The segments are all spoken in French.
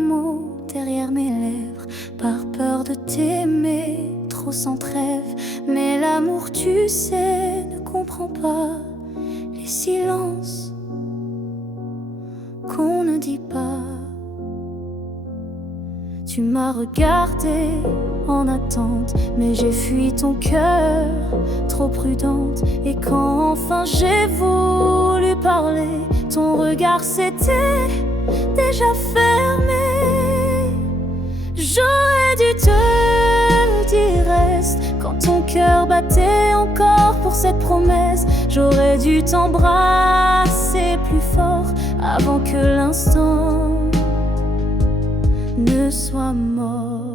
mots derrière mes lèvres, par peur de t'aimer trop sans trêve. Mais l'amour, tu sais, ne comprend pas les silences qu'on ne dit pas. Tu m'as regardé en attente, mais j'ai fui ton cœur, trop prudente. Et quand enfin j'ai voulu parler, ton regard s'était déjà fermé. J'aurais dû te dire reste quand ton cœur battait encore pour cette promesse. J'aurais dû t'embrasser plus fort avant que l'instant ne soit mort.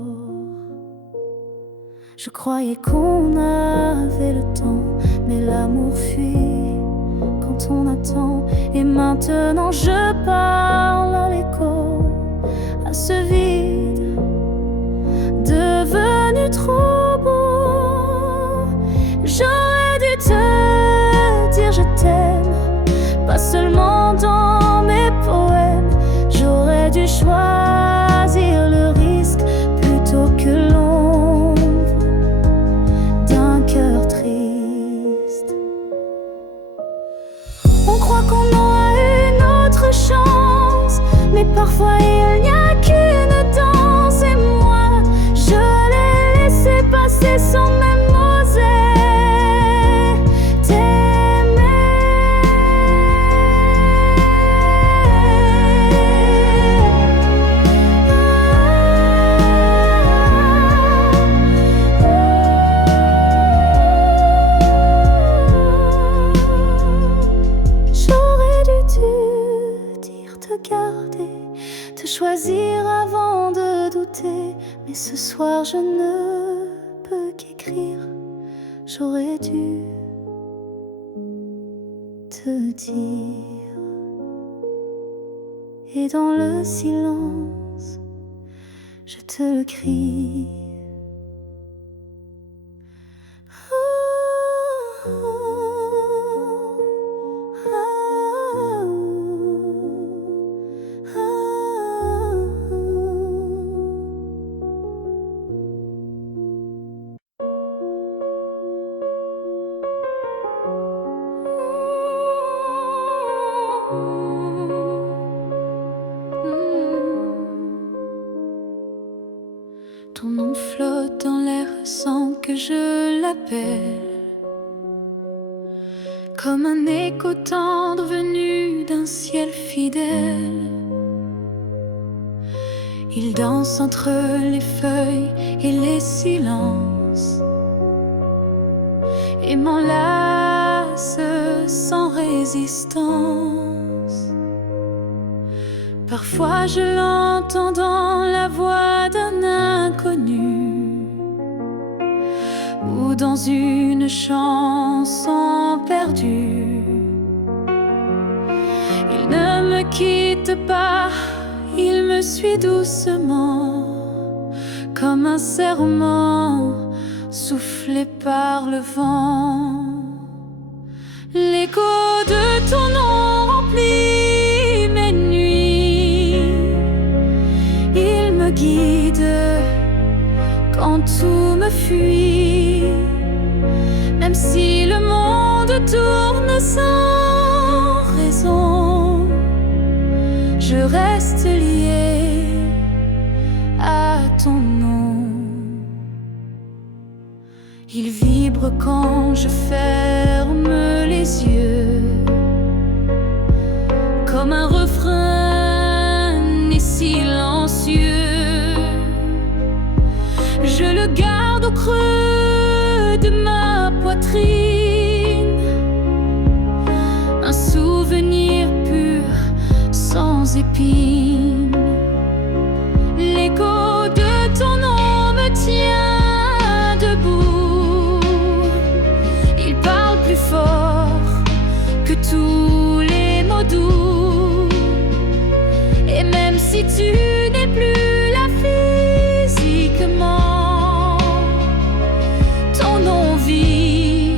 Je croyais qu'on avait le temps, mais l'amour fuit quand on attend. Et maintenant je parle à l'écho, à ce vide devenu trop beau. J'aurais dû te dire je t'aime, pas seulement dans mes poèmes. J'aurais dû choisir le risque plutôt que l'ombre d'un cœur triste. On croit qu'on aura une autre chance, mais parfois il n'y a qu'une danse. Et moi, je l'ai laissé passer sans même oser t'aimer. J'aurais dû te dire te garder, te choisir avant de douter. Mais ce soir je ne peux qu'écrire. J'aurais dû te dire. Et dans le silence, je te le crie. Ton nom flotte dans l'air sans que je l'appelle, comme un écho tendre venu d'un ciel fidèle. Il danse entre les feuilles et les silences et m'enlace sans résistance. Parfois je l'entends dans la voix d'un inconnu ou dans une chanson perdue. Il ne me quitte pas, il me suit doucement, comme un serment soufflé par le vent. L'écho de ton nom remplit mes nuits. Il me guide quand tout me fuit. Même si le monde tourne sans raison, je reste lié à ton nom. Il vibre quand je ferme les yeux, comme un refrain et silencieux. Je le garde au creux de ma poitrine, un souvenir pur sans épines. L'écho de ton nom me tient debout. Il parle plus fort que tous les mots doux. Et même si tu n'es plus là physiquement, ton nom vit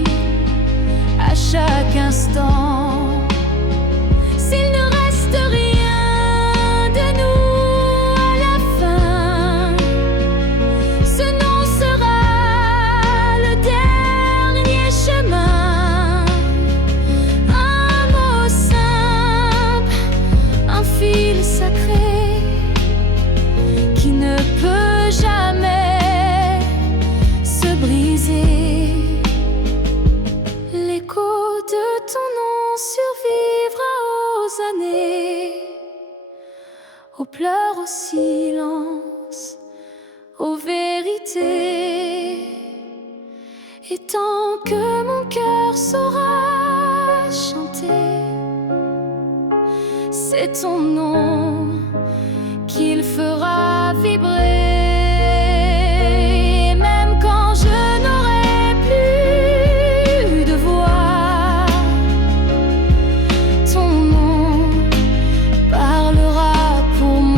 à chaque instant. S'il ne reste rien pleure au silence, aux vérités. Et tant que mon cœur saura chanter, c'est ton nom qu'il fera vibrer. Même quand je n'aurai plus de voix, ton nom parlera pour moi.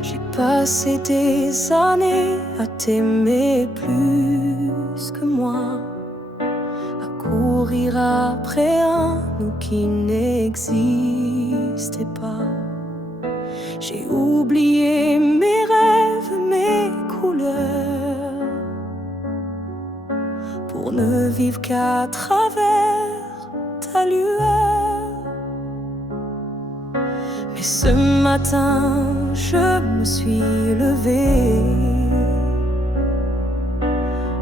J'ai passé des années à t'aimer plus que moi, à courir après un nous qui n'existait pas. J'ai oublié mes rêves, mes couleurs, pour ne vivre qu'à travers ta lueur. Mais ce matin, je me suis levée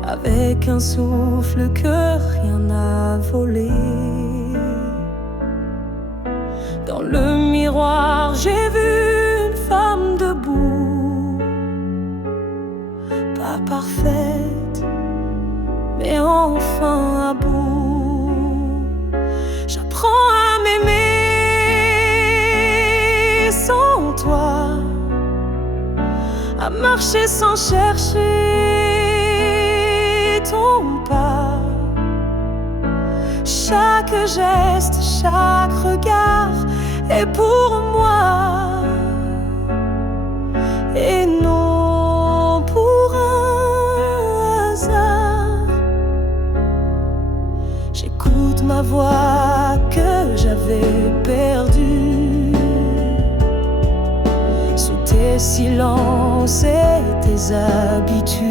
avec un souffle que rien n'a volé. Dans le miroir, j'ai vu une femme debout, pas parfaite, mais enfin à bout. J'apprends à m'aimer sans toi, à marcher sans chercher ton pas. Chaque geste, chaque regard est pour moi, et non pour un hasard. J'écoute ma voix que j'avais perdue sous tes silences et tes habitudes.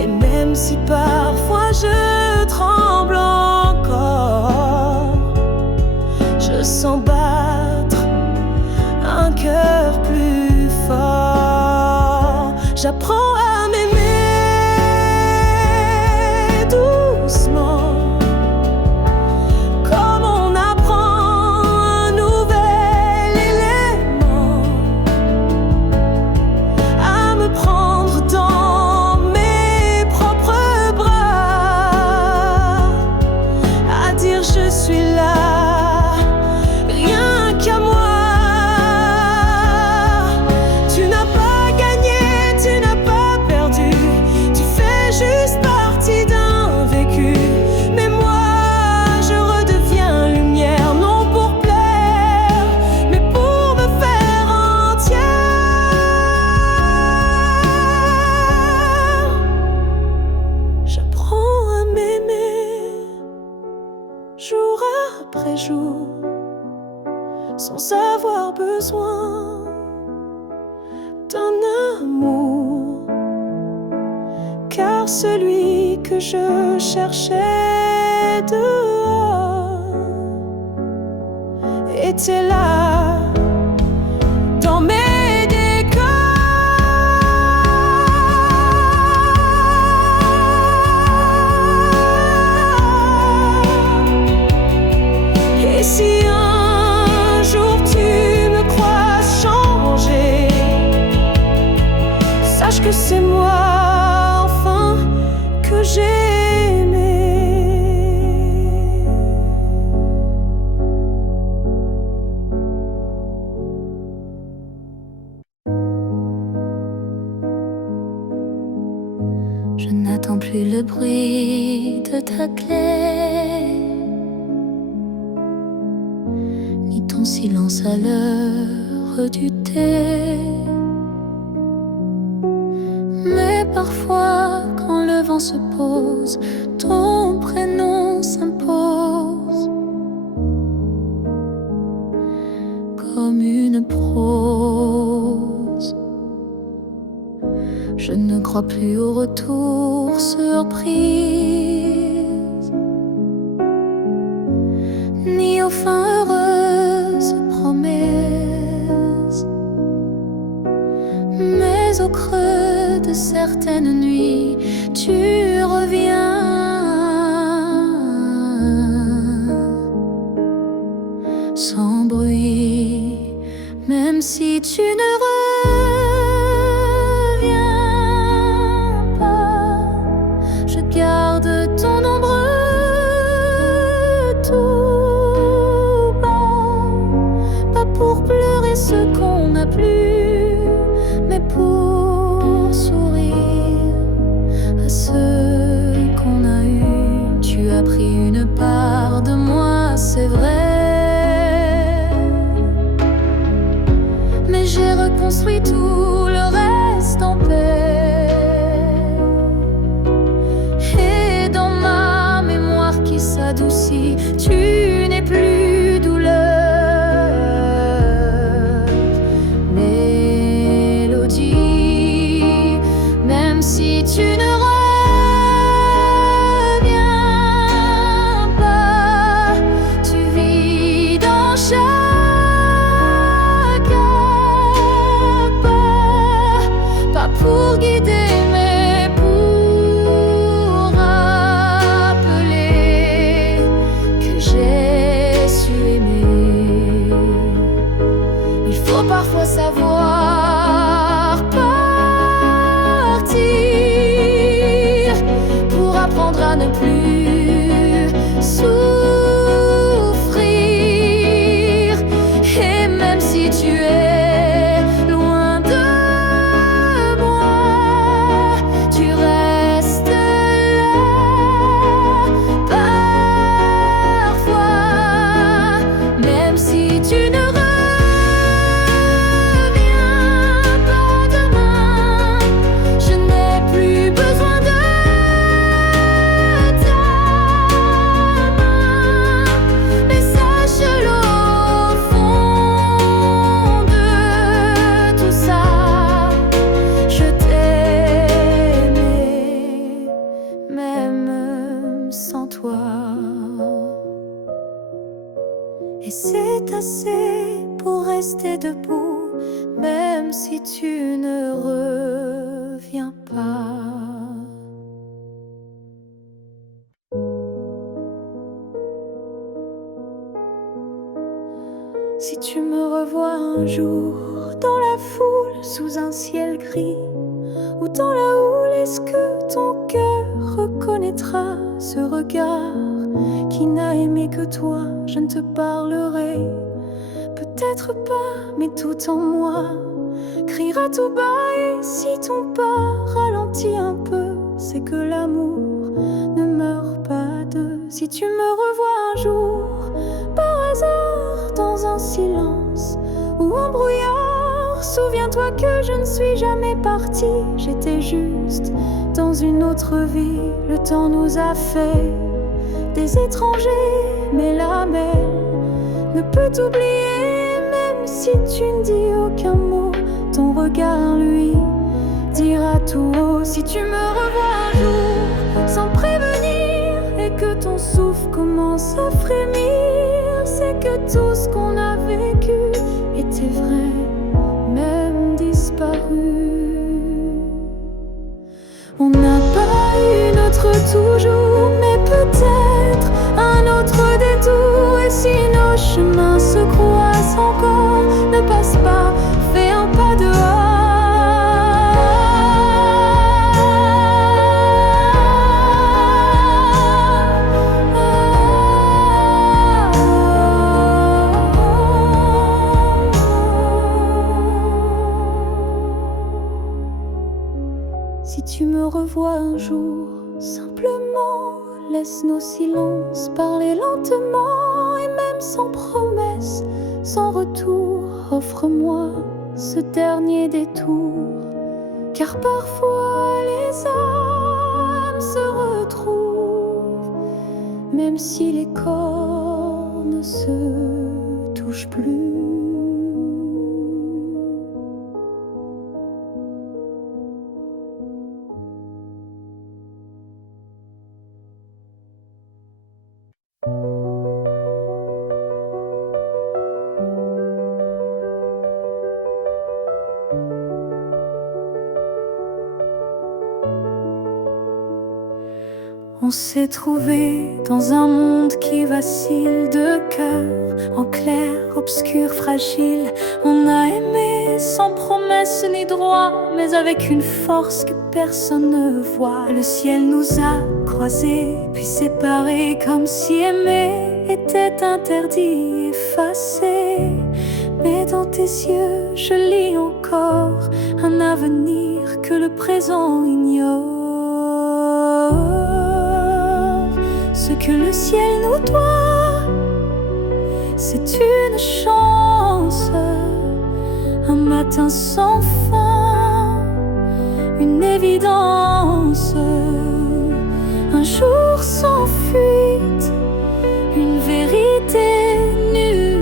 Et même si parfois je tremble encore, je sens battre un cœur plus fort. J'apprends à m'aimer doucement, comme on apprend un nouvel élément, à me prendre dans mes propres bras, à dire je suis là, rien qu'à moi. Tu n'as pas gagné, tu n'as pas perdu, tu fais juste partie d'un vécu. Mais moi, je redeviens lumière, non pour plaire, mais pour me faire entière. J'apprends à m'aimer jour après jour, sans avoir besoin d'un amour, car celui que je cherchais dehors était là, dans mes décors. Et si un jour tu me crois changer, sache que c'est moi enfin que j'ai aimé. Je n'attends plus le bruit de ta clé, ni ton silence à l'heure du thé. Mais parfois, quand le vent se pose, ton prénom s'impose comme une prose. crois plus au retour surprise, ni aux fins heureuses promesses, mais au creux de certaines nuits, tu reviens. Sans bruit, même si tu ne reviens pas, je garde ton ombre tout bas, pas pour pleurer ce qu'on n'a plus, mais pour sourire à ceux qu'on a eus. Tu as pris une part de moi, c'est vrai, mais j'ai reconstruit tout le reste en paix. Et dans ma mémoire qui s'adoucit, tu n'es plus douleur, mélodie. Même si tu ne reviens pas, tu vis dans chaque pour guider, mais pour rappeler que j'ai su aimer. Il faut parfois savoir partir pour apprendre à ne plus souffrir. Et même si tu es loin de tu ne reviens pas demain, je n'ai plus besoin de ta main. Mais sache-le, au fond de tout ça, je t'ai aimé, même sans toi. Et c'est assez pour rester debout, même si tu ne reviens pas. Si tu me revois un jour dans la foule, sous un ciel gris, ou dans la houle, est-ce que ton cœur reconnaîtra ce regard qui n'a aimé que toi? Je ne te parlerai peut-être pas, mais tout en moi criera tout bas. Et si ton pas ralentit un peu, c'est que l'amour ne meurt pas de. Si tu me revois un jour par hasard dans un silence ou un brouillard, souviens-toi que je ne suis jamais partie. J'étais juste dans une autre vie. Le temps nous a fait des étrangers, mais la mer ne peut t'oublier. Même si tu ne dis aucun mot, ton regard lui dira tout haut. Si tu me revois un jour sans prévenir et que ton souffle commence à frémir, c'est que tout ce qu'on a vécu était vrai, même disparu. On n'a pas eu notre toujours, mais peut-être un autre détour. Et si nos chemins se croisent encore, ne passe pas, fais un pas dehors. Si tu me revois un jour, simplement laisse nos silences parler lentement. Et même sans promesse, sans retour, offre-moi ce dernier détour. Car parfois les âmes se retrouvent, même si les corps ne se touchent plus. On s'est trouvé dans un monde qui vacille, de cœur en clair, obscur, fragile. On a aimé sans promesse ni droit, mais avec une force que personne ne voit. Le ciel nous a croisés, puis séparés, comme si aimer était interdit, effacé. Mais dans tes yeux, je lis encore un avenir que le présent ignore. Ce que le ciel nous doit, c'est une chance, un matin sans fin, une évidence, un jour sans fuite, une vérité nue,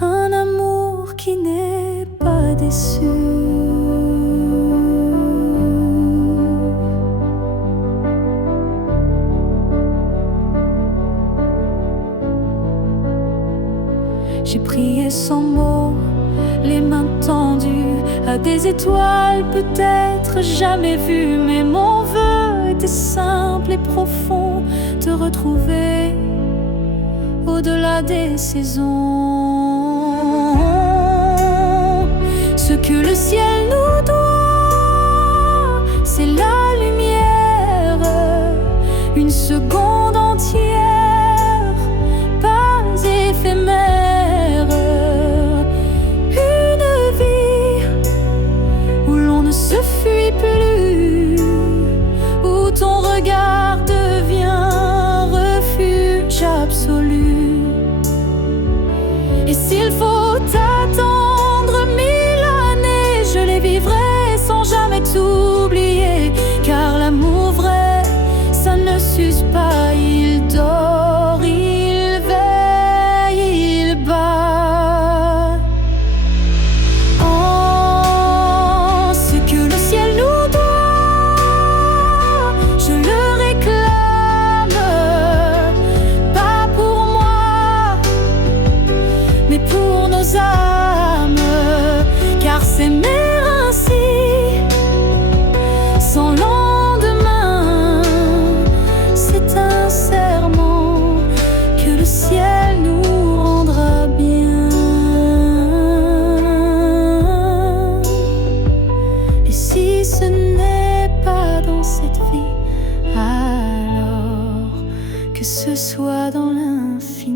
un amour qui n'est pas déçu. J'ai prié sans mots, les mains tendues à des étoiles peut-être jamais vues. Mais mon vœu était simple et profond, te retrouver au-delà des saisons. Ce que le ciel nous doit, c'est la lumière, une seconde entière, pas éphémère. Et s'il faut attendre 1000 années, je les vivrai sans jamais t'oublier. Car l'amour vrai, ça ne s'use pas. Il dort, il veille, il bat. Oh, ce que le ciel nous doit, je le réclame. Pas pour moi, mais pour nos âmes. Car s'aimer ainsi, sans lendemain, c'est un serment que le ciel nous rendra bien. Et si ce n'est pas dans cette vie, alors que ce soit dans l'infini.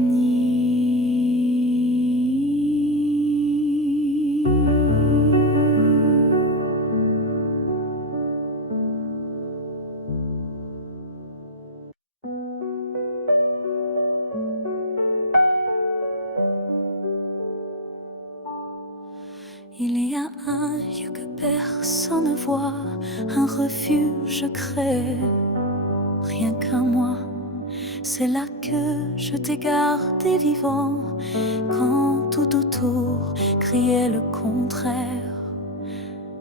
Il y a un lieu que personne ne voit, un refuge crée, rien qu'un moi. C'est là que je t'ai gardé vivant, quand tout autour criait le contraire,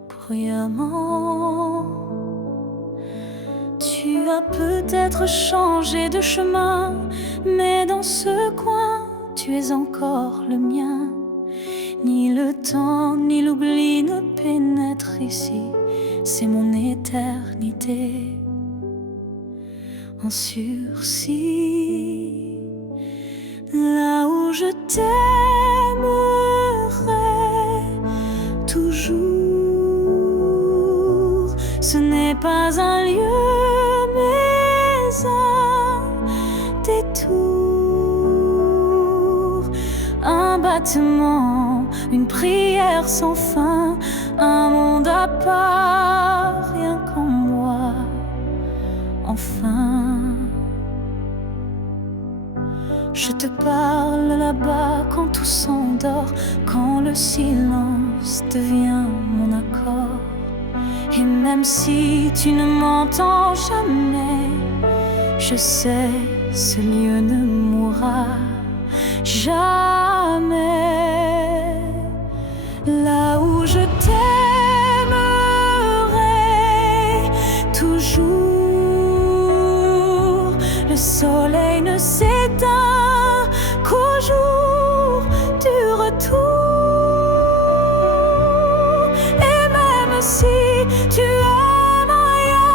bruyamment. Tu as peut-être changé de chemin, mais dans ce coin, tu es encore le mien. Ni le temps, ni l'oubli ne pénètrent ici, c'est mon éternité en sursis. Là où je t'aimerai toujours, ce n'est pas un lieu, mais un détour, un battement, une prière sans fin, un monde à part, rien qu'en moi, enfin. Je te parle là-bas quand tout s'endort, quand le silence devient mon accord. Et même si tu ne m'entends jamais, je sais, ce lieu ne mourra jamais. Là où je t'aimerai toujours, le soleil ne s'éteint qu'au jour du retour. Et même si tu aimes rien,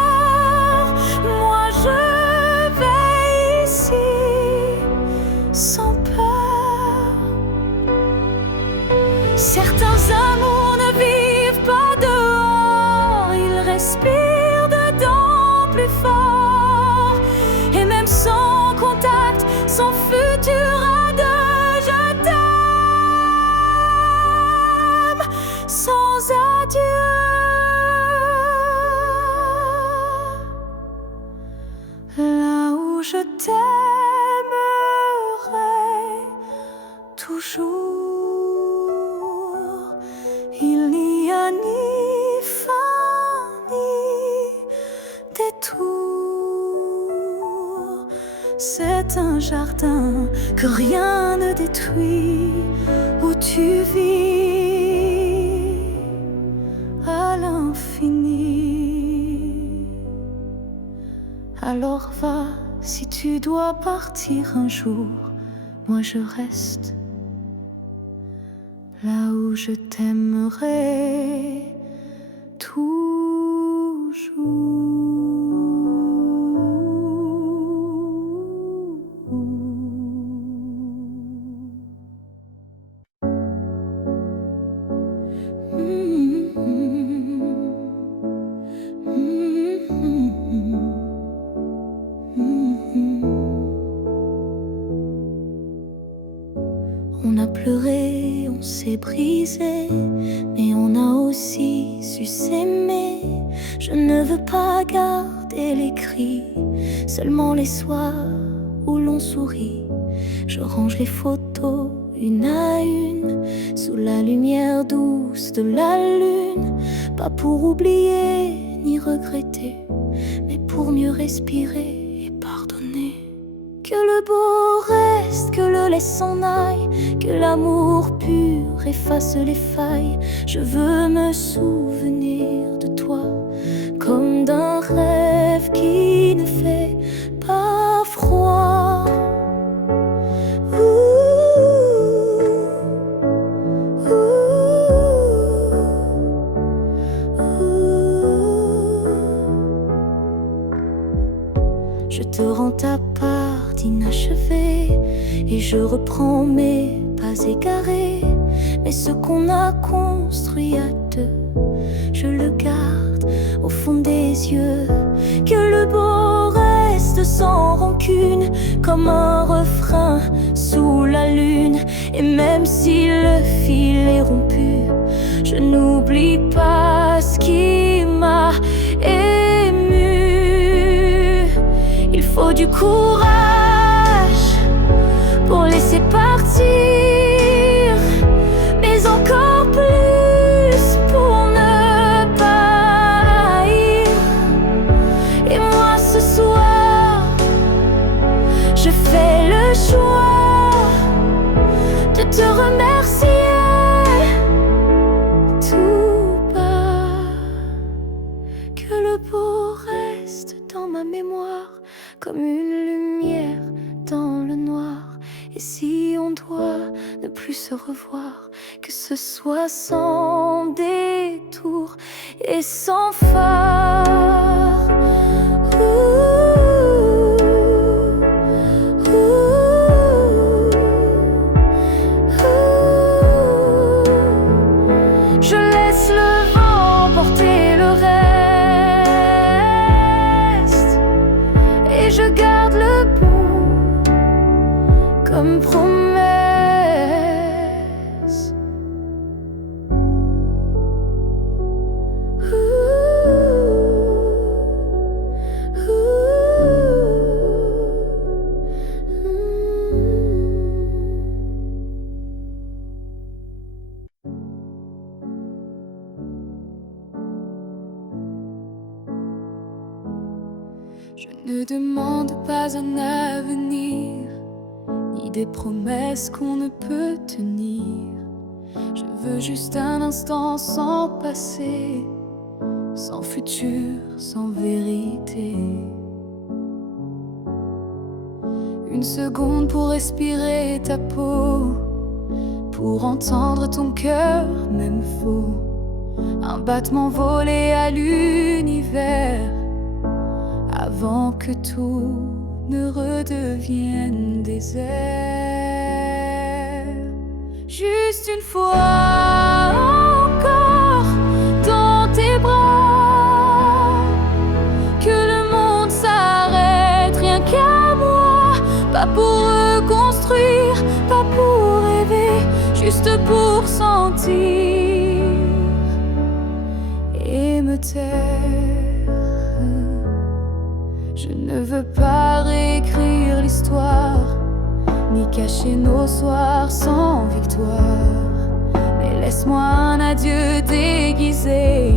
est un jardin que rien ne détruit, où tu vis à l'infini. Alors va, si tu dois partir un jour, moi je reste là où je t'aimerai toujours. On a pleuré, on s'est brisé, mais on a aussi su s'aimer. Je ne veux pas garder les cris, seulement les soirs où l'on sourit. Je range les photos une à une, sous la lumière douce de la lune. Pas pour oublier ni regretter, mais pour mieux respirer et pardonner. Que le beau reste, que le laisse s'en aille, que l'amour pur efface les failles. Je veux me souvenir de toi comme d'un rêve qui ne fait pas froid. Je te rends ta part d'inachevé et je reprends mes pas égarés. Mais ce qu'on a construit à deux, je le garde au fond des yeux. Que le beau reste sans rancune, comme un refrain sous la lune. Et même si le fil est rompu, je n'oublie pas ce qui m'a ému. Il faut du courage pour laisser partir, mais encore plus pour ne pas haïr. Et moi ce soir, je fais le choix de te remercier tout bas. Que le beau reste dans ma mémoire comme une lumière dans le noir. Et si on doit ne plus se revoir, que ce soit sans détour et sans phare. Je laisse le vent porter le reste, et je garde le bout comme promesse. Je ne demande pas un avenir, ni des promesses qu'on ne peut tenir. Je veux juste un instant sans passé, sans futur, sans vérité. Une seconde pour respirer ta peau, pour entendre ton cœur, même faux. Un battement volé à l'univers, avant que tout ne redevienne désert. Juste une fois encore dans tes bras, que le monde s'arrête rien qu'à moi. Pas pour reconstruire, pas pour rêver, juste pour sentir et me taire. Je ne veux pas réécrire l'histoire, ni cacher nos soirs sans victoire. Mais laisse-moi un adieu déguisé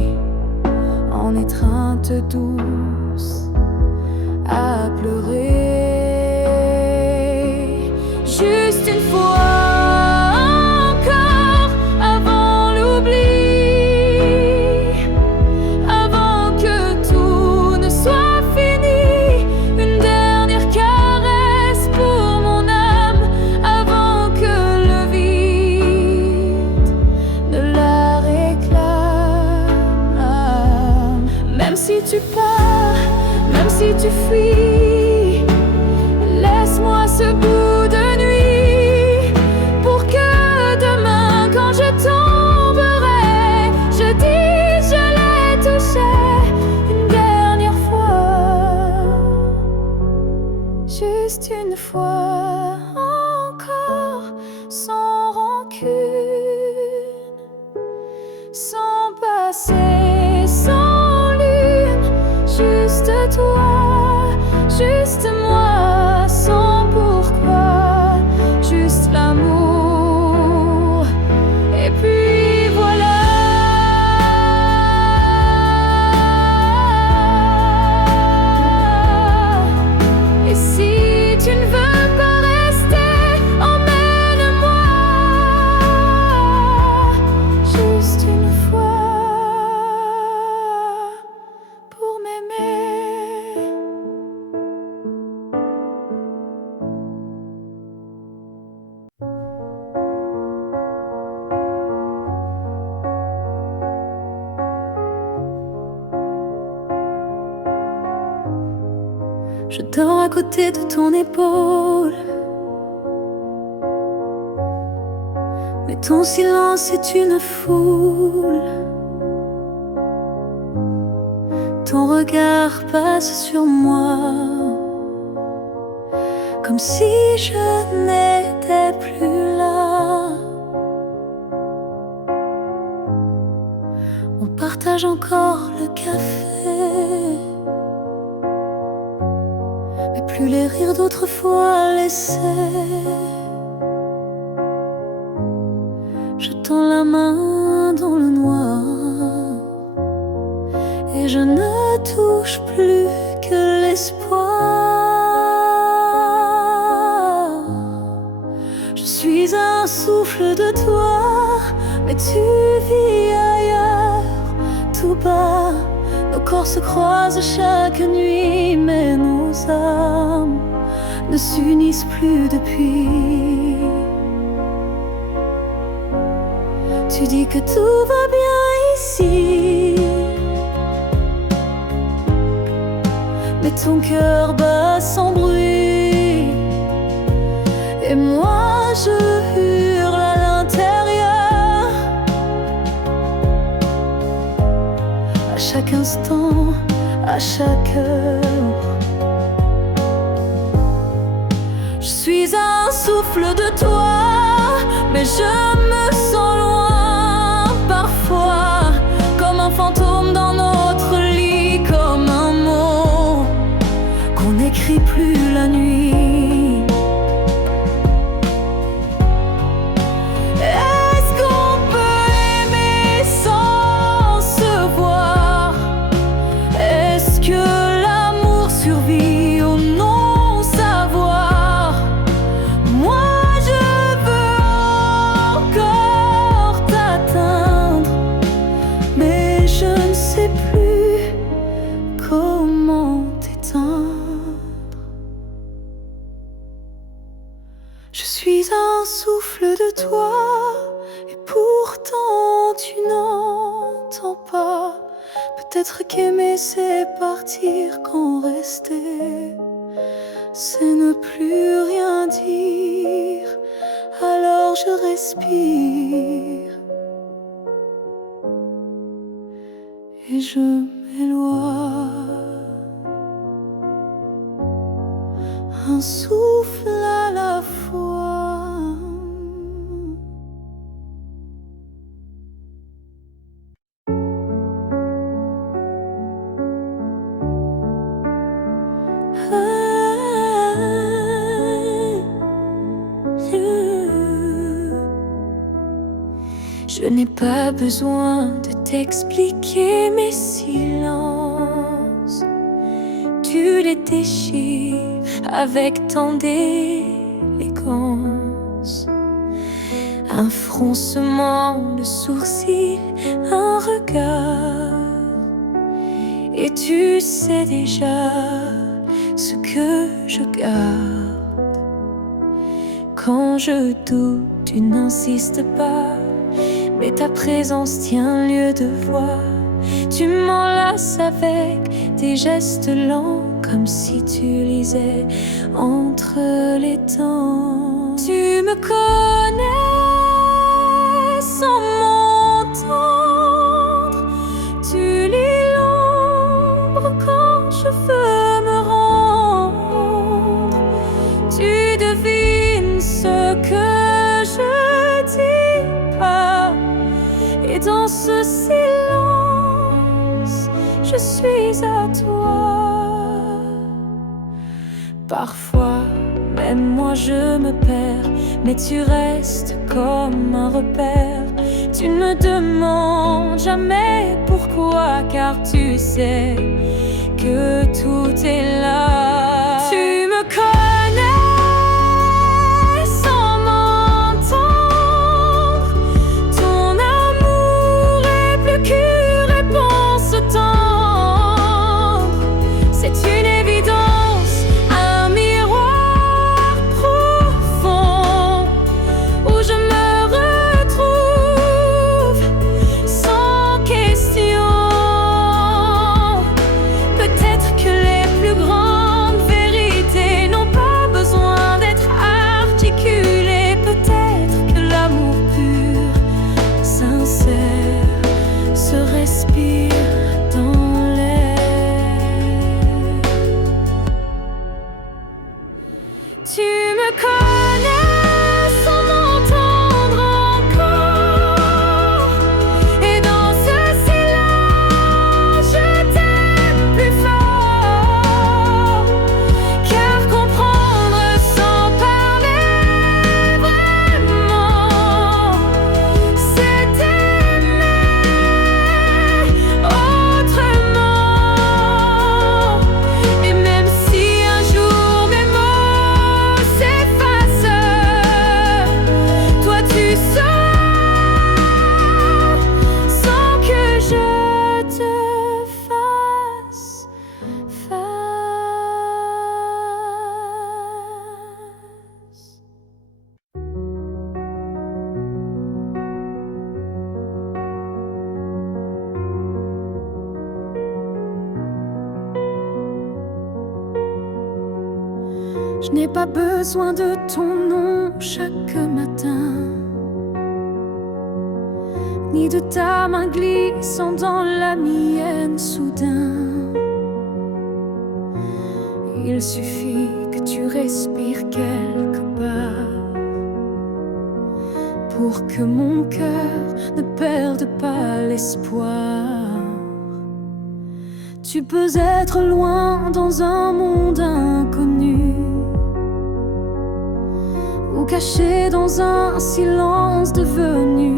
en étreinte douce à pleurer. si tu pars, même si tu fuis, laisse-moi ce bout de nuit, pour que demain quand je tomberai, je dise je l'ai touché une dernière fois, juste une fois encore, sans rancune, sans passé, sans lune, juste toi, juste moi, sans pourquoi, juste l'amour, et puis voilà. Et si tu ne veux pas rester, emmène-moi, juste une fois, pour m'aimer. Je dors à côté de ton épaule, mais ton silence est une foule. Ton regard passe sur moi, comme si je n'étais plus là. On partage encore le café, mais plus les rires d'autrefois laissés. Je tends la main dans le noir, et je ne touche plus que l'espoir. Je suis un souffle de toi, mais tu vis ailleurs, tout bas. Nos corps se croisent chaque nuit, mais nos âmes ne s'unissent plus depuis. Tu dis que tout va bien ici, mais ton cœur bat sans bruit, et moi je hurle à l'intérieur. À chaque instant, à chaque heure, je suis un souffle de toi, mais je me sens loin parfois, comme un fantôme dans notre lit, comme un mot qu'on n'écrit plus la nuit. Est-ce qu'on peut aimer sans se voir? Est-ce que l'amour survit au non-savoir? Moi je veux encore t'atteindre, mais je ne sais plus comment t'éteindre. Je suis un souffle de toi, et pourtant tu n'entends pas. Peut-être qu'aimer c'est partir, quand rester c'est ne plus rien dire. Alors je respire et je m'éloigne, un souffle à la fois. Je n'ai pas besoin de t'expliquer mes silences. Tu les déchires avec tant d'élégance. Un froncement de sourcils, un regard, et tu sais déjà ce que je garde. Quand je doute, tu n'insistes pas, mais ta présence tient lieu de voix. Tu m'enlaces m'embrasses avec tes gestes lents, comme si tu lisais entre les temps. Tu me connais sans m'entendre, tu lis l'ombre quand je veux me rendre, tu devines ce que je dis pas, et dans ce silence, je suis à toi. Parfois, même moi je me perds, mais tu restes comme un repère. Tu ne me demandes jamais pourquoi, car tu sais que tout est là. Tu me connais sans m'entendre, ton amour est plus qu'une réponse tendre. C'est une évidence, un miroir profond où je me retrouve sans question. Peut-être que les plus grandes vérités n'ont pas besoin d'être articulées. Peut-être que l'amour pur, sincère, se respire dans l'air. Tu me connais sans m'entendre encore, et dans ce silence je t'aime plus fort, car comprendre sans parler vraiment, c'est aimer autrement. Et même si un jour mes mots s'effacent, toi tu sors sans que je te fasse face. Je n'ai pas besoin de ton nom chaque matin, ni de ta main glissant dans la mienne soudain. Il suffit que tu respires quelque part pour que mon cœur ne perde pas l'espoir. Tu peux être loin dans un monde inconnu, ou caché dans un silence devenu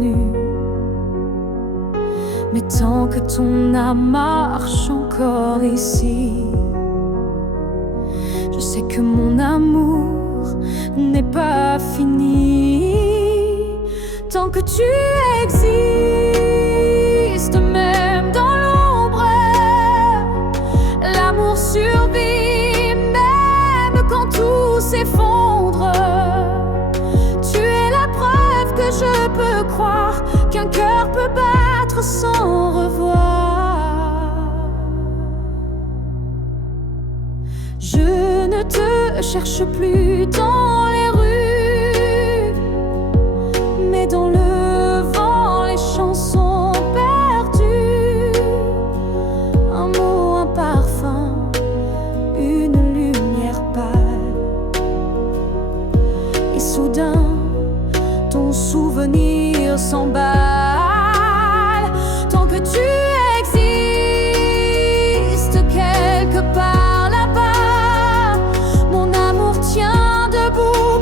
nu. Mais tant que ton âme marche encore ici, je sais que mon amour n'est pas fini. Tant que tu existes, même dans l'ombre, l'amour survit, même quand tout s'effondre. Tu es la preuve que je peux croire qu'un cœur peut battre sans revoir. Je ne te cherche plus dans les rues, mais dans le vent, les chansons perdues. Un mot, un parfum, une lumière pâle. Et soudain, ton souvenir s'emballe. Tant que tu existes quelque part là-bas, mon amour tient debout.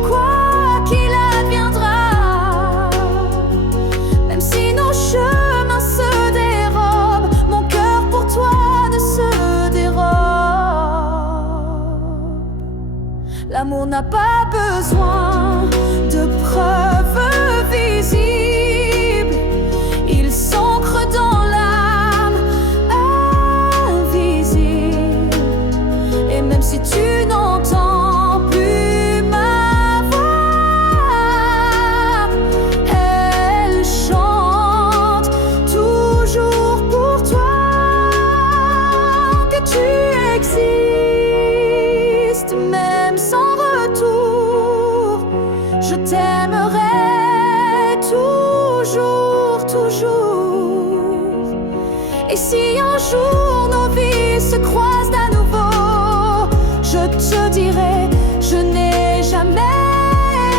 Et si un jour nos vies se croisent à nouveau, je te dirai, je n'ai jamais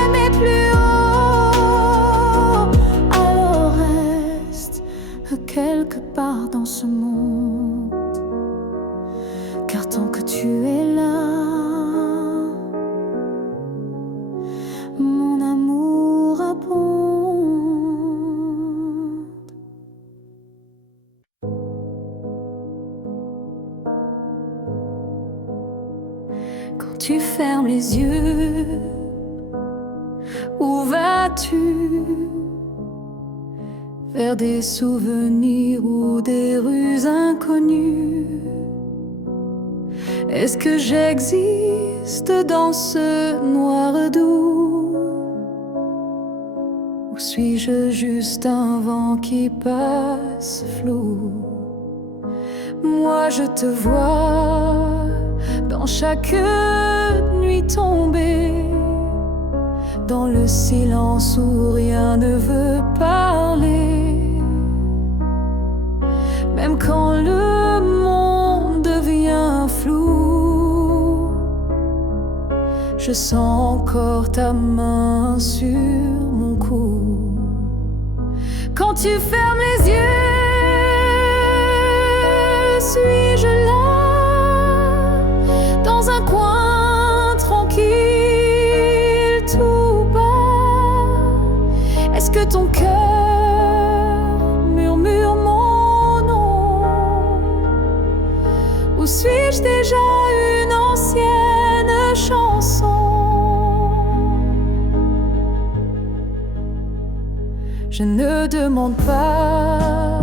aimé plus haut. Alors reste quelque part dans ce monde, car tant que tu es là, mon amour abonde. Quand tu fermes les yeux, où vas-tu? Vers des souvenirs ou des rues inconnues? Est-ce que j'existe dans ce noir doux? Ou suis-je juste un vent qui passe flou? Moi je te vois dans chaque nuit tombée, dans le silence où rien ne veut parler. Même quand le monde devient flou, je sens encore ta main sur mon cou. Quand tu fermes les yeux, suis-je là, dans un coin tranquille tout bas? Est-ce que ton cœur murmure mon nom? Ou suis-je déjà une ancienne chanson? Je ne demande pas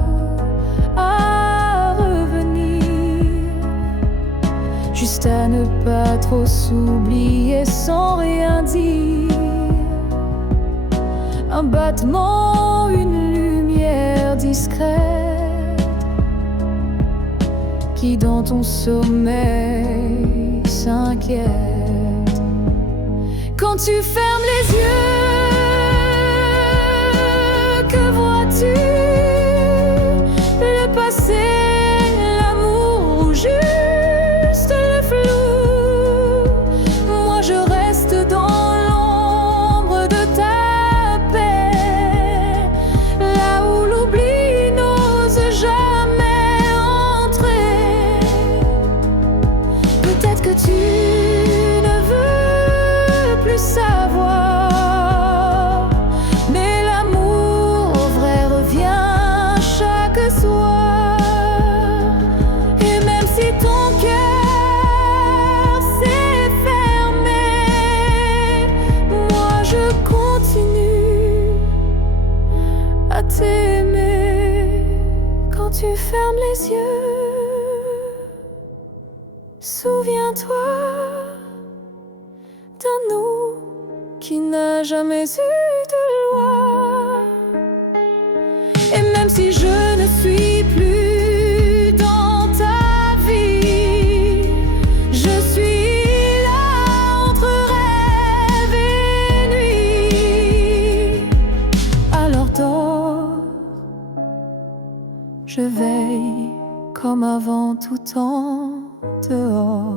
à revenir, juste à ne pas trop s'oublier sans rien dire. Un battement, une lumière discrète qui dans ton sommeil s'inquiète. Quand tu fermes les yeux, que vois-tu? Le passé, l'amour ou juste le flou? Moi je reste dans l'ombre de ta paix, là où l'oubli n'ose jamais entrer. Peut-être que tu ne veux plus savoir, mais l'amour vrai revient chaque soir. Et même si ton cœur s'est fermé, moi je continue à t'aimer. Quand tu fermes les yeux, souviens-toi d'un nous qui n'a jamais eu de loi. Et même si je ne suis plus dans ta vie, je suis là entre rêve et nuit. Alors dors, je veille comme avant tout temps dehors.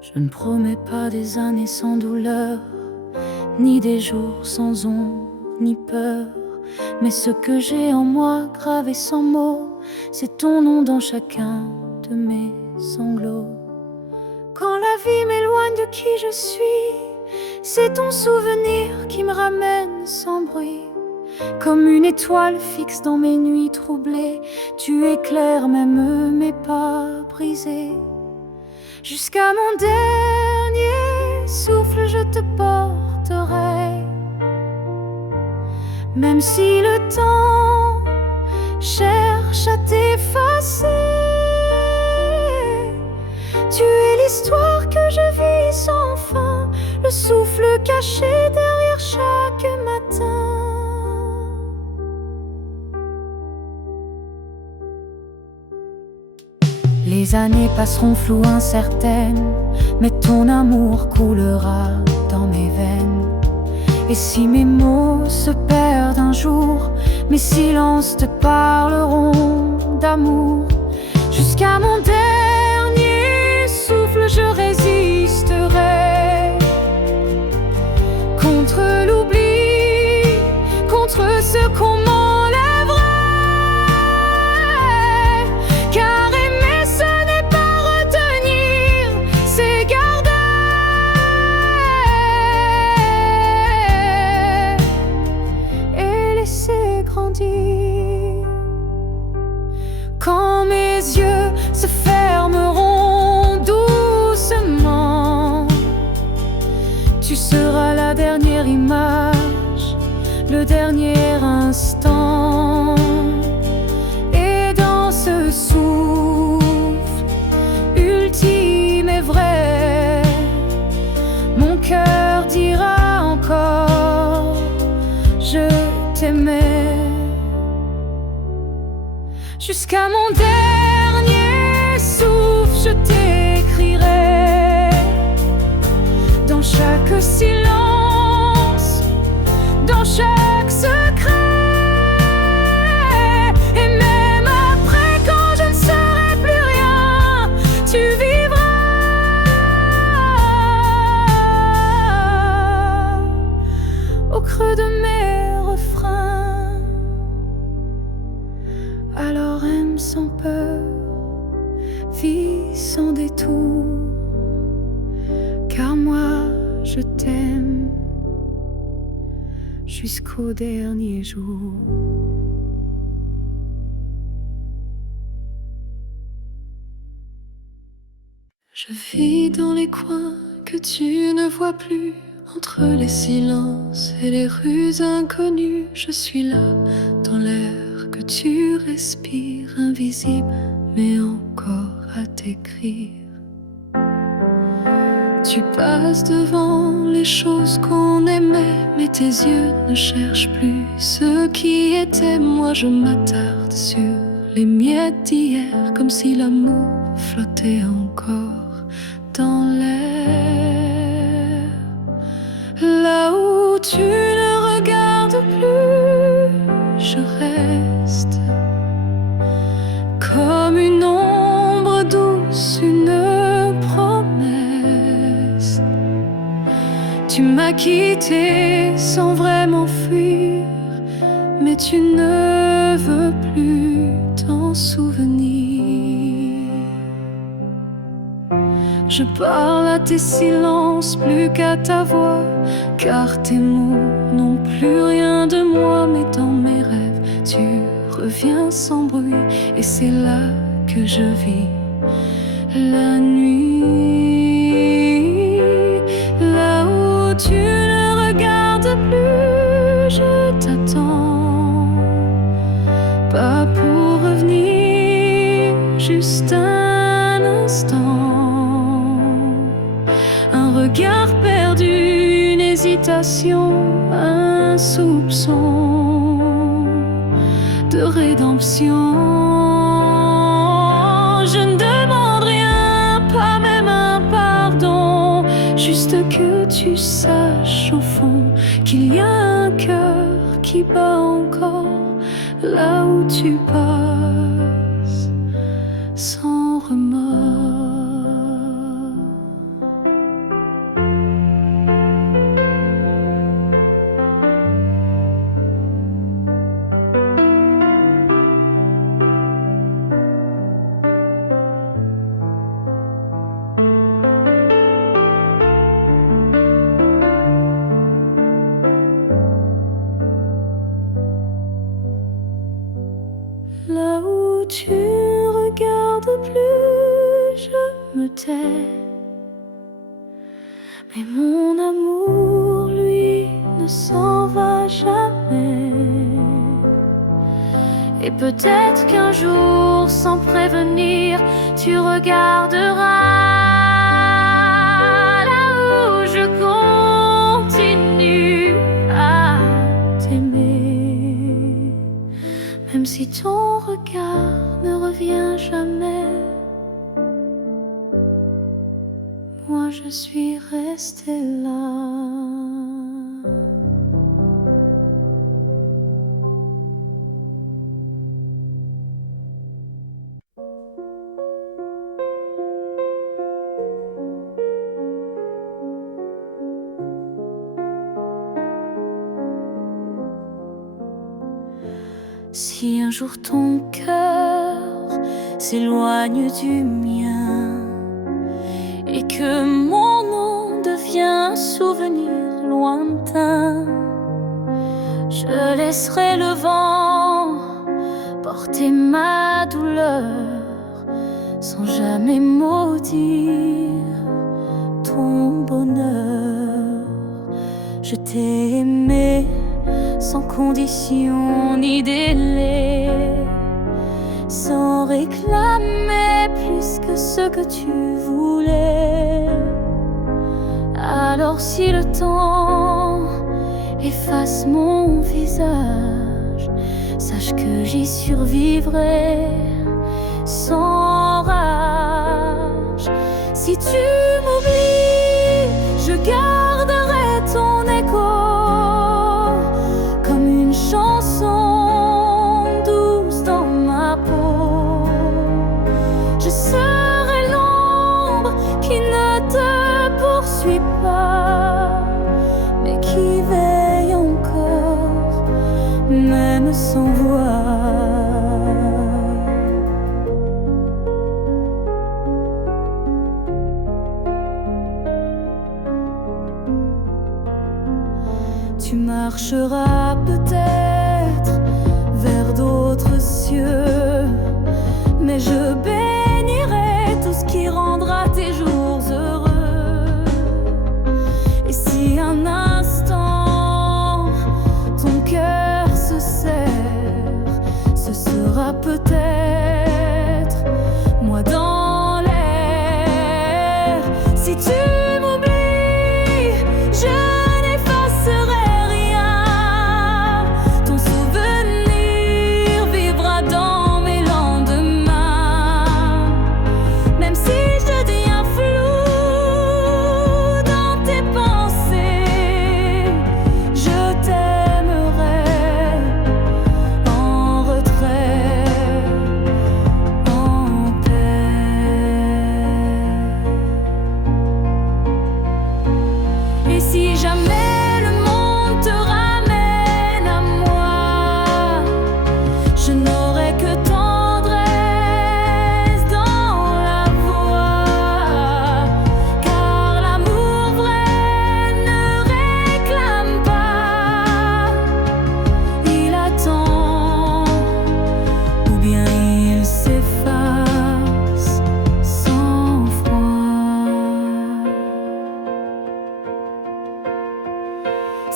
Je ne promets pas des années sans douleur, ni des jours sans ombre, ni peur. Mais ce que j'ai en moi, gravé sans mots, c'est ton nom dans chacun de mes sanglots. Quand la vie m'éloigne de qui je suis, c'est ton souvenir qui me ramène sans bruit. Comme une étoile fixe dans mes nuits troublées, tu éclaires même mes pas brisés. Jusqu'à mon dernier souffle, je te porterai. Même si le temps cherche à t'effacer, tu es l'histoire que je vis sans fin, le souffle caché derrière chaque Les années passeront floues, incertaines, mais ton amour coulera dans mes veines. Et si mes mots se perdent un jour, mes silences te parleront d'amour. Jusqu'à mon dernier souffle, je résisterai contre l'oubli, contre ce qu'on m'enlèverait. Car aimer, ce n'est pas retenir, c'est garder. Et laisser grandir. Quand mes yeux se fermeront doucement, tu seras la dernière image, le dernier instant. Et dans ce souffle ultime et vrai, mon cœur dira encore: je t'aimais. Jusqu'à mon dernier souffle, je t'écrirai dans chaque silence, dans chaque secret. Et même après, quand je ne serai plus rien, tu vivras au creux de mes refrains. Alors aime sans peur, vis sans détour, car moi je t'aime jusqu'au dernier jour. Je vis dans les coins que tu ne vois plus, entre les silences et les rues inconnues. Je suis là dans l'air que tu respires, invisible mais encore à t'écrire. Tu passes devant les choses qu'on aimait, mais tes yeux ne cherchent plus ce qui était. Moi je m'attarde sur les miettes d'hier, comme si l'amour flottait encore dans l'air. Là où tu ne regardes plus, je reste comme une ombre douce, une promesse. Tu m'as quitté sans vraiment fuir, mais tu ne veux plus t'en souvenir. Je parle à tes silences plus qu'à ta voix, car tes mots n'ont plus rien de moi. Mais dans mes rêves, tu reviens sans bruit, et c'est là que je vis la nuit. Là où tu ne regardes plus, je t'attends, pas pour revenir, juste un instant. Un regard perdu, une hésitation, un soupçon de rédemption. Je ne demande rien, pas même un pardon, juste que tu saches au fond qu'il y a un cœur qui bat encore là où tu passes sans remords. Là où tu regardes plus, je me tais. Mais mon amour, lui, ne s'en va jamais. Et peut-être qu'un jour, sans prévenir, tu regarderas là où je continue à t'aimer. Même si ton regard ne revient jamais, moi je suis restée là. Si un jour ton cœur s'éloigne du mien et que mon nom devient un souvenir lointain, je laisserai le vent porter ma douleur sans jamais maudire ton bonheur. Je t'ai aimé sans condition ni délai, sans réclamer plus que ce que tu voulais. Alors si le temps efface mon visage, sache que j'y survivrai sans rage. Si tu m'oublies, je garderai ton écho comme une chanson douce dans ma peau. Je serai l'ombre qui ne te poursuit pas, mais qui veille encore, même sans voix. Tu marcheras peut-être vers d'autres cieux, mais je bénirai tout ce qui rendra tes jours heureux. Et si un instant ton cœur se serre, ce sera peut-être moi dans l'air. Si tu m'oublies, je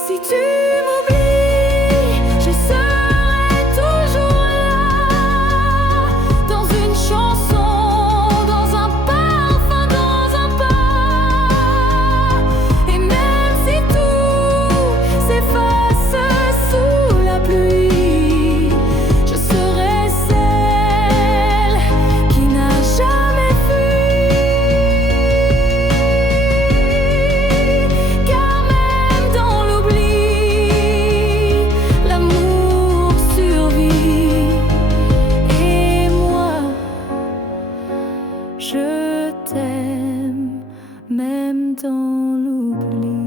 si tu m'oublies, je serai toujours là, dans une chanson, dans un parfum, dans un pas. Et même si tout s'efface sous la pluie, je serai celle qui n'a jamais fui. Car même dans l'amour survit, et moi je t'aime même dans l'oubli.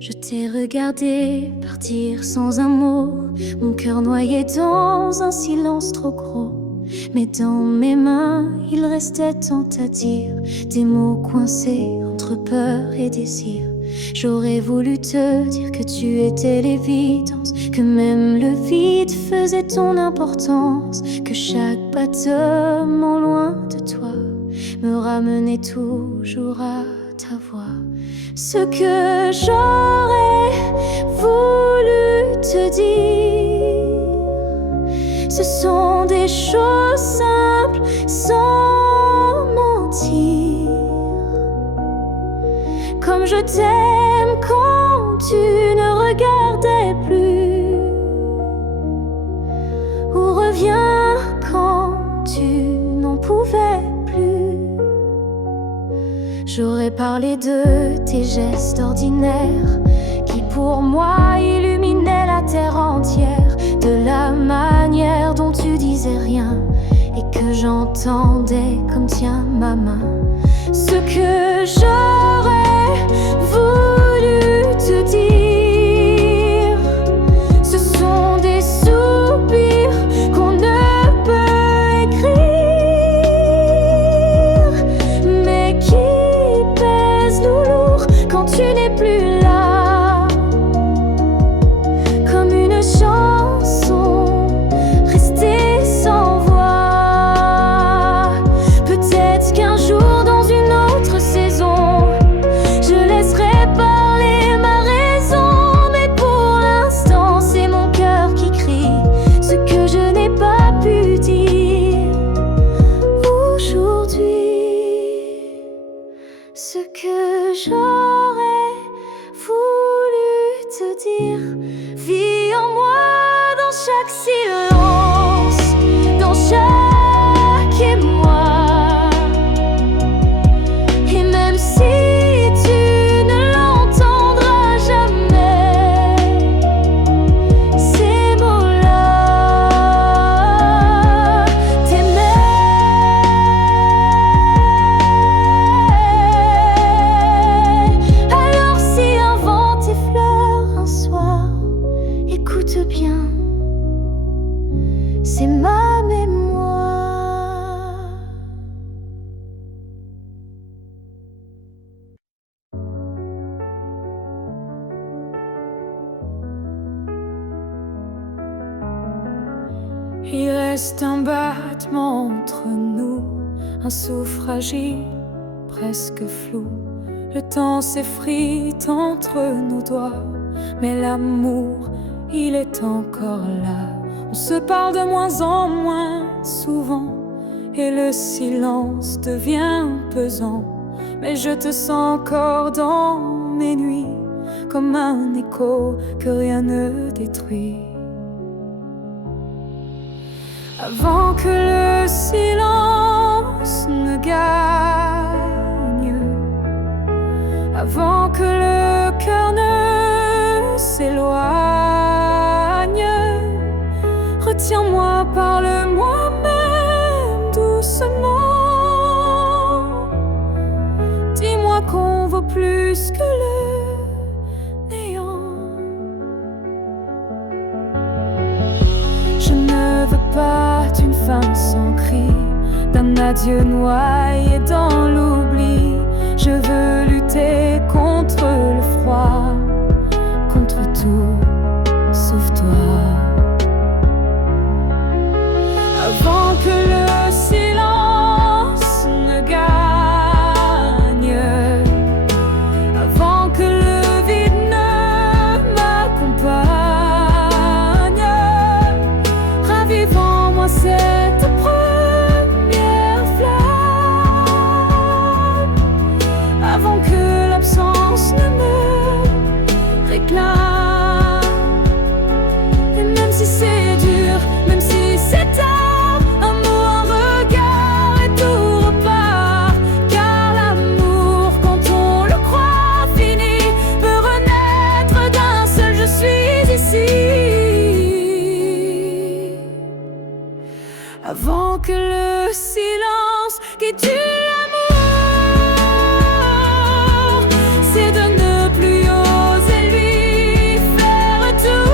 Je t'ai regardé partir sans un mot, mon cœur noyé dans un silence trop gros. Mais dans mes mains, il restait tant à dire, des mots coincés entre peur et désir. J'aurais voulu te dire que tu étais l'évidence, que même le vide faisait ton importance, que chaque battement loin de toi me ramenait toujours à ta voix. Ce que j'aurais voulu te dire, ce sont des choses simples sans mentir. Comme je t'aime quand tu ne regardais plus. Ou reviens quand tu n'en pouvais plus. J'aurais parlé de tes gestes ordinaires qui pour moi illuminaient la terre entière, de la manière dont tu disais rien et que j'entendais comme tiens ma main. Ce que j'aurais voulu te dire, ce sont des soupirs qu'on ne peut écrire, mais qui pèsent lourd quand tu n'es plus là, comme une chanson restée sans voix. Peut-être qu'un jour dans une autre saison, je laisserai parler ma raison, mais pour l'instant c'est mon cœur qui crie ce que je n'ai pas pu dire aujourd'hui. Ce que j'aurais voulu te dire vit en moi dans chaque silence, dans chaque émoi. Et même si tu ne l'entendras jamais, ces mots-là t'aimaient. Alors si un vent t'effleure un soir, écoute bien, c'est ma mémoire. Il reste un battement entre nous, un souffle fragile, presque flou. Le temps s'effrite entre nos doigts, mais l'amour, il est encore là. On se parle de moins en moins souvent, et le silence devient pesant. Mais je te sens encore dans mes nuits, comme un écho que rien ne détruit. Avant que le silence ne gagne, avant que le cœur ne s'éloigne, retiens-moi, parle-moi même doucement. Dis-moi qu'on vaut plus que le néant. Je ne veux pas d'une fin sans cri, d'un adieu noyé dans l'oubli. Je veux lutter contre le froid, contre tout sauf toi. Avant que le silence ne gagne, avant que le vide ne m'accompagne, ravive en moi cette première flamme, avant que l'absence ne me réclame. Et même si c'est dur, même si c'est tard, un mot, un regard et tout repart. Car l'amour, quand on le croit fini, peut renaître d'un seul je suis ici. Avant que le silence qui tue l'amour, c'est de ne plus oser lui faire tout.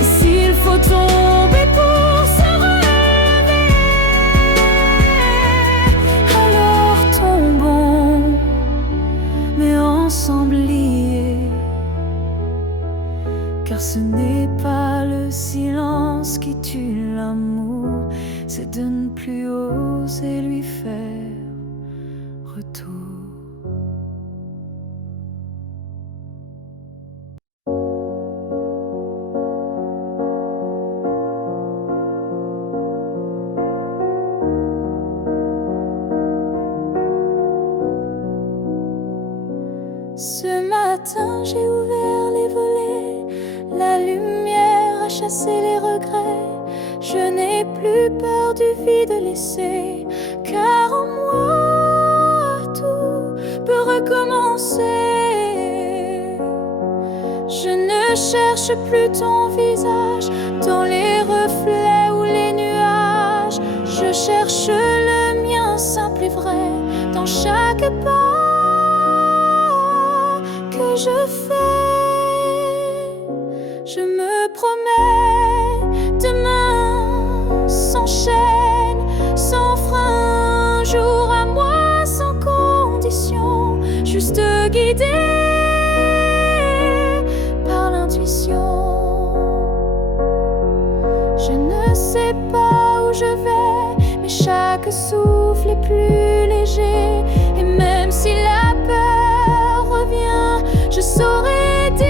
Et s'il faut tomber pour se relever, alors tombons, mais ensemble liés. Car ce n'est pas le silence qui tue l'amour, c'est de ne plus oser lui faire retour. Ce matin matin, j'ai ouvert les volets. La lumière a chassé les regrets. Je n'ai plus peur du vide laissé, car en moi tout peut recommencer. Je ne cherche plus ton visage dans les reflets ou les nuages. Je cherche le mien simple et vrai dans chaque pas que je fais. Je me promets, demain sans chaîne, sans frein, un jour à moi sans condition, juste guidé par l'intuition. Je ne sais pas où je vais, mais chaque souffle est plus léger. Et même si la peur revient, je saurai dire: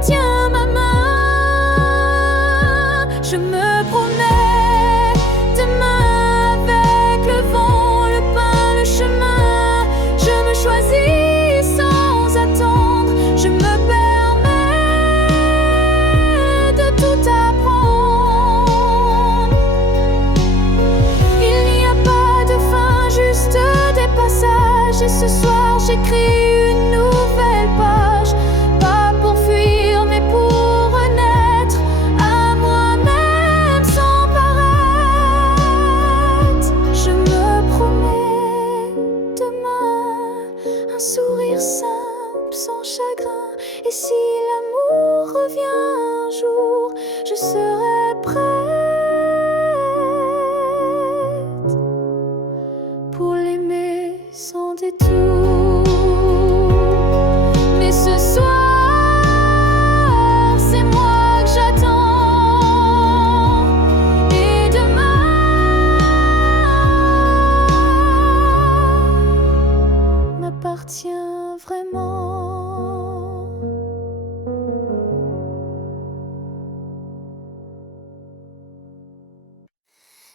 tiens ma main. Je me promets, demain avec le vent, le pain, le chemin, je me choisis sans attendre. Je me permets de tout apprendre. Il n'y a pas de fin, juste des passages. Et ce soir j'écris une nouvelle page, pas pour fuir mais pour renaître à moi-même sans paraître. Je me promets, demain un sourire simple sans chagrin. Et si l'amour revient un jour, je serai prête pour l'aimer sans détour. Mais ce soir, c'est moi que j'attends. Et demain m'appartient vraiment.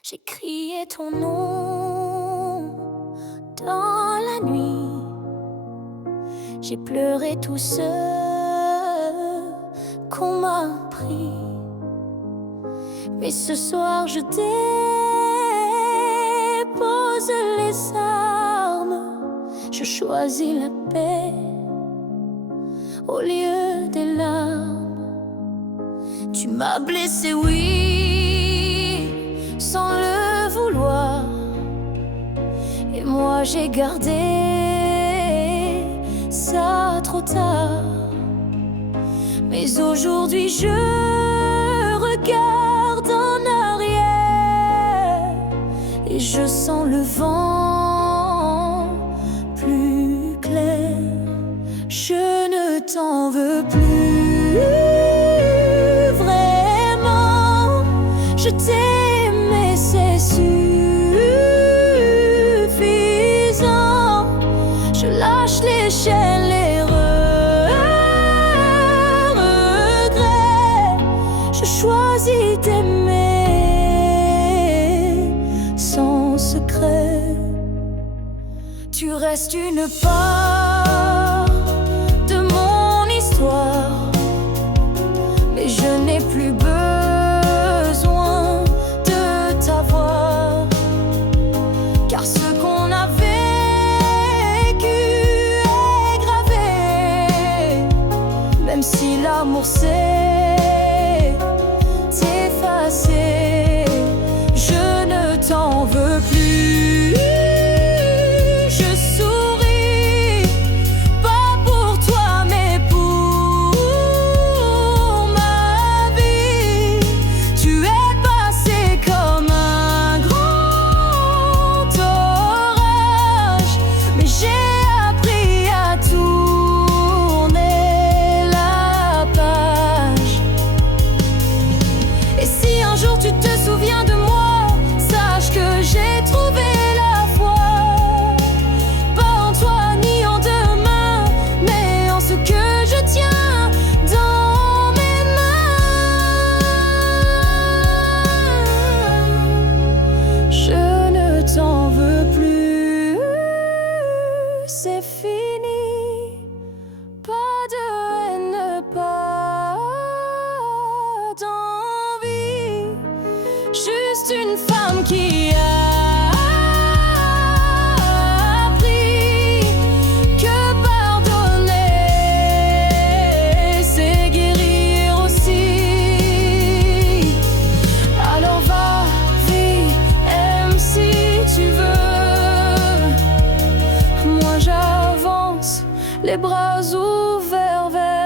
J'ai crié ton nom dans la nuit. J'ai pleuré tout ce qu'on m'a pris. Mais ce soir je dépose les armes. Je choisis la paix au lieu des larmes. Tu m'as blessé, oui, sans le vouloir. Et moi j'ai gardé ça trop tard. Mais aujourd'hui je regarde en arrière et je sens le vent plus clair. Je ne t'en veux plus vraiment. Je t'ai aimé, c'est suffisant. Je lâche les chaînes, les regrets. Je choisis d'aimer sans secret. Tu restes une part de mon histoire, mais je n'ai plus besoin de t'avoir, car ce qu'on a vécu est gravé. Même si l'amour s'est effacé, je ne t'en veux plus. Je souris, pas pour toi mais pour ma vie. Tu es passé comme un grand orage, mais j'ai appris à tourner la page. juste une femme qui a appris que pardonner, c'est guérir aussi. Alors va, vis, aime si tu veux. Moi j'avance, les bras ouverts vers